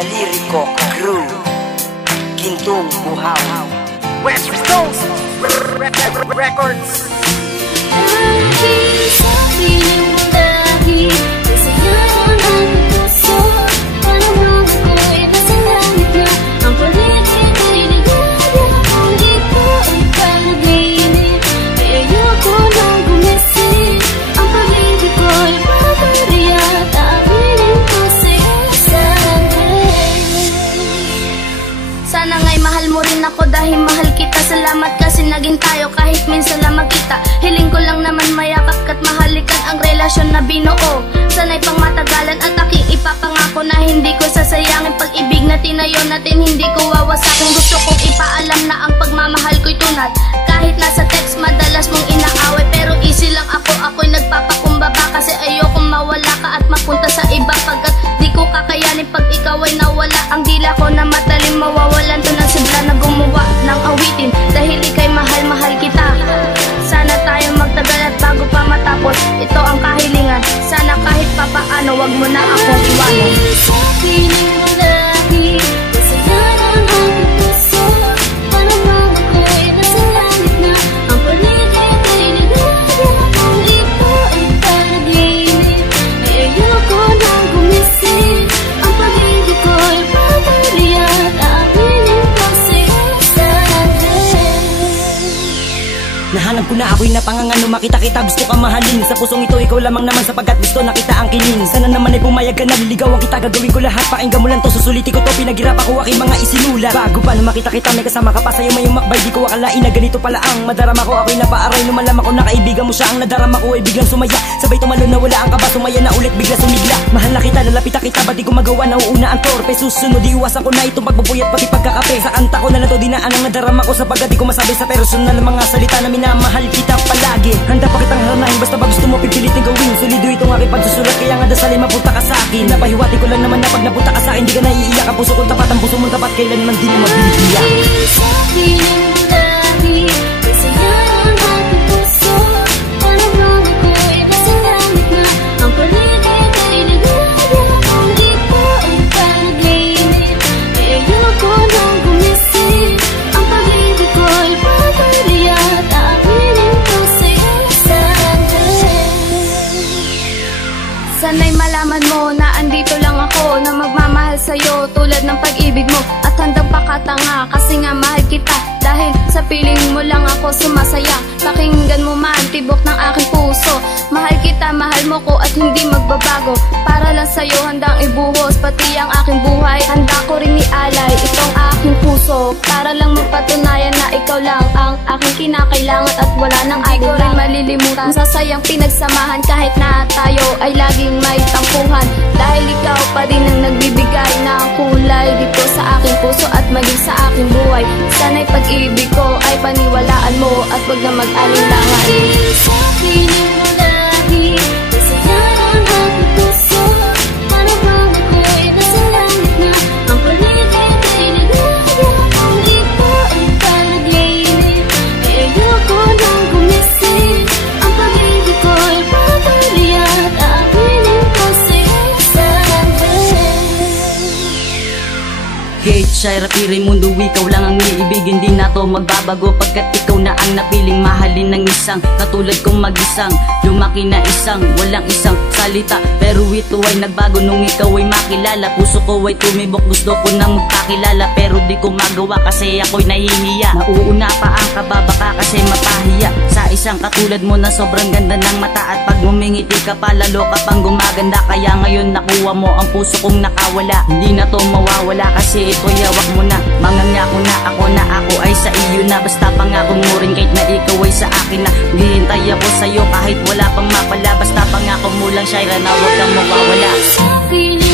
na liriko crew, Gintong Buhaw, West Coast Records. Sa piling mo dahil kasayaran ang puso, parang mga ako'y nasa langit na. Ang paligid ay ligaya, kung di ko ay panaginip, ay ayoko nang gumising. Ang pag-ibig ko'y pabariya, tawilin ko sa'yo sa akin. Sana nga'y mahal mo rin ako dahil mahal kita. Salamat kasi naging tayo kahit minsan lang magkita. Hiling ko lang naman mayakap ka't mahalikan ang relasyon na binuo. Sana'y pang matagalan at aking ipapangako na hindi ko sasayangin pag-ibig na tinayo natin, hindi ko wawasakin. Gusto kong ipaalam na ang pagmamahal ko'y tunad. Kahit nasa text madalas mong inaaway, pero easy lang ako'y nagpapakumbaba. Kasi ayokong mawala ka at mapunta sa iba, pagkat di ko kakayanin pag ikaw ay nawala. Ang dila ko na mataling mawawalan to ng sigla na gumawa ng awitin, dahil ika'y mahal kita. Sana tayo magtagal at bago pa matapos ito ang kahilingan. Sana kahit papaano wag mo na akong iwanan. Sa piling mo lagi, kasayaran ang puso, parang mga ako'y nasa langit na. Ang paligid ay ligaya, kung di ko ay panaginip, ay ayoko nang gumising. Ang pag-ibig ko'y pabariya, tawilin ko sa'yo sa akin. Nahanap ko na ako'y napangangano, makita kita gusto ka mahalin. Sa pusong ito ikaw lamang naman sapagkat gusto na kita ang kinin. Sana naman ay pumayag ka na, liligawan kita, gagawin ko lahat. Pakinggan mo lang to, susulitin ko to, pinaghirapan ko aking mga isinulat. Bago pa na makita kita may kasama ka pa sa'yo may umakbay, di ko akalain na ganito pala ang madarama ko. Ako'y napaaray, lumalaman ko na kaibigan mo siya. Ang nadarama ko ay biglang sumaya, sabay tumalon na wala ang kaba, sumaya na ulit bigla sumigla. Mahal na kita, lalapit na kita, ba't di ko magawa, nauuna ang torpe. Susunod iwasan ko na itong pagbubuyat pati pagkakape. Sa kanta ko na lang to dinaan ang nadarama ko, sapagkat di ko masabi sa personal na mga salita na minamahal kita palagi. Handa pa kitang haranahin basta ba gusto mo pipilitin gawin. Solido itong aking pagsusulat, kaya nga dasalin mapunta ka sa akin. Napahiwati ko lang naman na pag napunta ka sa akin di ka naiiyak. Ang puso kong tapat, ang puso mong tapat, kailan man di mo mabilibiyak. Sa piling mo lagi, kasayaran ang puso, parang mga ako'y nasa langit na. Ang paligid ay ligaya, kung di ko ay panaginip, ay ayoko nang gumising. Ang pag-ibig ko'y pabariya, tawilin ko sa'yo sa akin. Sana'y malaman mo na andito lang ako, na magmamahal sa'yo tulad ng pag-ibig mo. At handang pakatanga kasi nga mahal kita, dahil sa piling mo lang ako sumasaya. Pakinggan mo man tibok ng aking puso, mahal kita, mahal mo ko at hindi magbabago. Para lang sa'yo handang ibuhos pati ang aking buhay. Handa ko rin ialay itong aking puso, para lang magpatunayan na ikaw lang ang aking kinakailangan at wala nang di ko rin malilimutan. Sasayang pinagsamahan kahit na tayo ay laging may tampuhan, dahil ikaw pa din ang nagbibigay ng kulay dito sa aking puso at maging sa aking buhay. Sana'y pag-ibig ko ay paniwalaan mo at wag na mag-alinlangan. Sa piling mo lagi, kasayaran ang puso, parang mga ako'y nasa langit na. Ang paligid ay ligaya, kung di ko ay panaginip, ay ayoko nang gumising. Ang pag-ibig ko'y pabariya, tawilin ko sa'yo sa akin. Kahit siya'y rapiray mundo, ikaw lang ang iibigin, di na to magbabago. Pagkat ikaw na ang napiling mahalin ng isang katulad kong mag-isang lumaki na isang walang isang salita. Pero ito ay nagbago nung ikaw ay makilala. Puso ko ay tumibok, gusto ko nang magpakilala, pero di ko magawa kasi ako'y nahihiya. Nauuna pa ang kababaka kasi mapahiya sa isang katulad mo na sobrang ganda ng mata. At pag ngumingiti ka pa lalo ka pang gumaganda, kaya ngayon nakuha mo ang puso kong nakawala. Hindi na to mawawala kasi ito'y hawak mo na. Mangangako na ako ay sa iyo na. Basta pangako mo rin kahit na ikaw ay sa akin na. Maghihintay ako sa'yo kahit wala pang mapala. Basta pangako mo lang, Shaira, na huwag kang mawawala. Sa piling